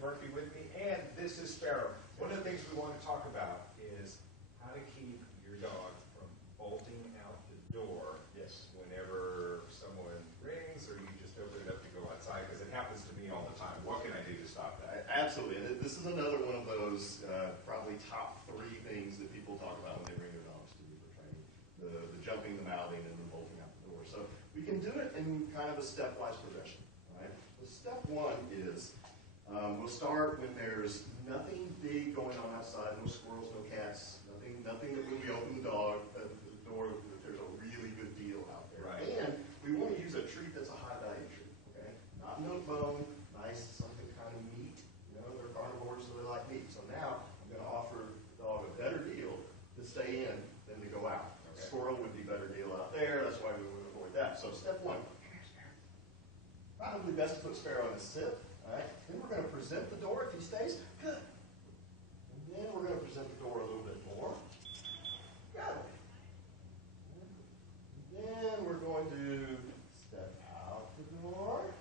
Murphy with me, and this is Sparrow. One of the things we want to talk about is how to keep your dog from bolting out the door whenever someone rings or you just open it up to go outside, because it happens to me all the time. What can I do to stop that? Absolutely. And this is another one of those probably top 3 things that people talk about when they bring their dogs to me for training. The jumping, the mouthing, and the bolting out the door. So we can do it in kind of a stepwise progression. Right? So step 1 is we'll start when there's nothing big going on outside, no squirrels, no cats, nothing that when we open the door, that there's a really good deal out there. Right. And we want to use a treat that's a high value treat, okay? Not milk bone, nice, something kind of meat. You know, they're carnivores, so they like meat. So now I'm going to offer the dog a better deal to stay in than to go out. Okay. Squirrel would be a better deal out there. That's why we would avoid that. So step 1. Probably best to put Sparrow in a sit. All right. Then we're going to present the door. If he stays, good. And then we're going to present the door a little bit more. Good. And then we're going to step out the door.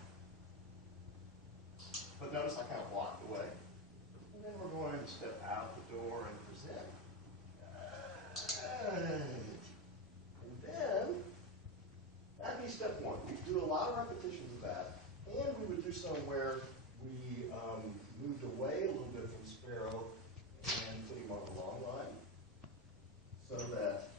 But notice I kind of blocked the way. And then we're going to step out the door and present. Good. And then that'd be step 1. We do a lot of repetitions of that. And we would do some where we moved away a little bit from Sparrow and put him on the long line so that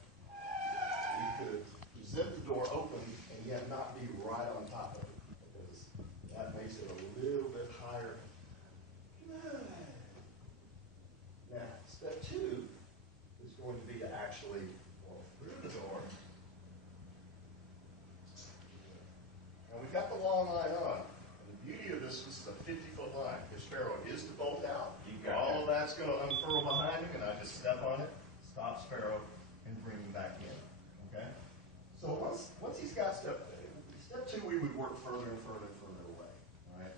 we could present the door open and yet not be right on top of it, because that makes it a little bit higher. Good. Now, step 2 is going to be to actually walk through the door. Now, we've got the long line on. The beauty of this is a 50-foot line. If Sparrow is to bolt out, all of that's going to unfurl behind him, and I just step on it, stop Sparrow, and bring him back in. Okay? So once he's got step 2, we would work further and further and further away. All right?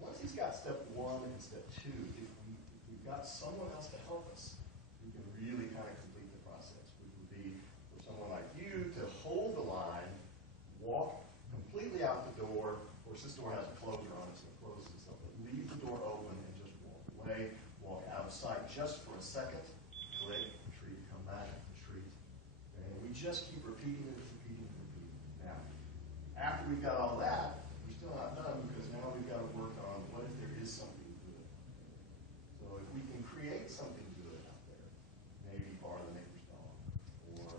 Once he's got step 1 and step 2, if we've got someone else to help us, we can really kind of complete the process, which would be for someone like you to hold the line, walk completely out the door. Of course, this door has a closer on it, so it closes itself. But leave the door open and just walk away, walk out of sight just for a second. Click, treat, come back, treat. Okay? And we just keep repeating it, repeating it, repeating it. Now, after we've got all that, we're still not done, because now we've got to work on what if there is something good. So if we can create something good out there, maybe borrow the neighbor's dog, or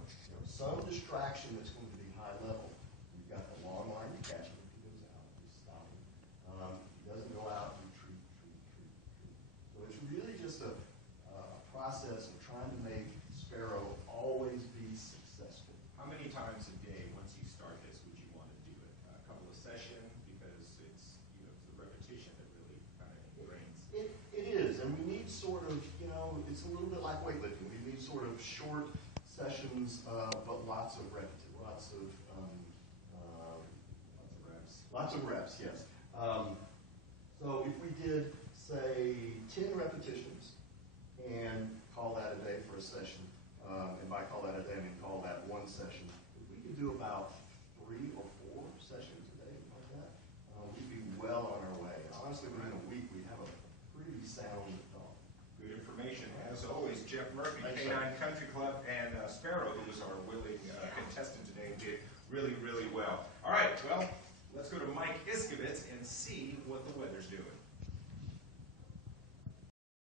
some distraction that's going to be high level. We've got the long line to catch him. If he goes out, we stop him. If he doesn't go out, we treat. So it's really just a process of trying to make Sparrow always be successful. How many times a day, once you start this, would you want to do it? A couple of sessions, because it's it's the repetition that really kind of ingrains. It is, and we need sort of, it's a little bit like weightlifting. We need sort of short sessions, but lots of repetition, lots of reps. Lots of reps, yes. So if we did, say, 10 repetitions and call that a day for a session, and by call that a day, I mean call that one session, if we could do about 3 or 4 sessions a day like that, we'd be well on our way. Honestly, within a week, we'd have a pretty sound dog. Good information. As always, Jeff Murphy, Thanks, Canine Country Club, and Sparrow, who was our willing contestant today, did really, really well. All right, well, let's go to Mike Iskovitz in